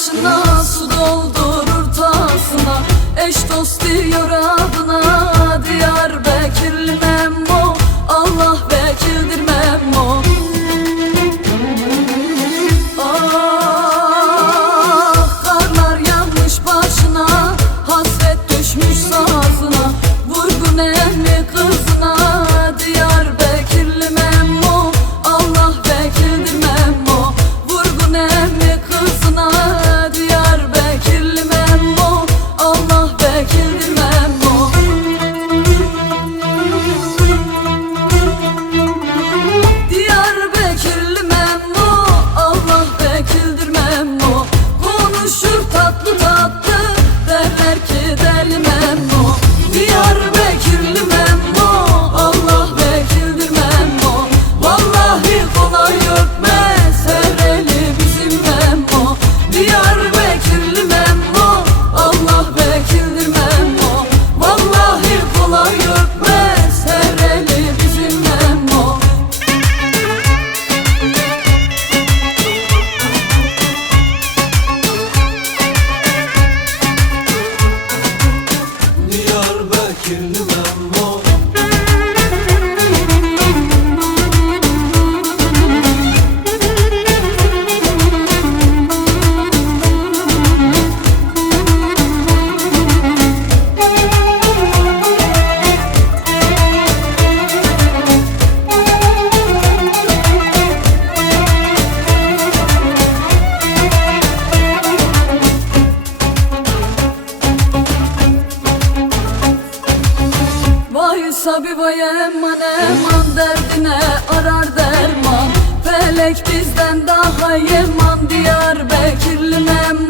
什么 tatlı tatlı derler ki derme Tabi vay eman eman derdine arar derman. Felek bizden daha yeman Diyarbakırlı Memo Allah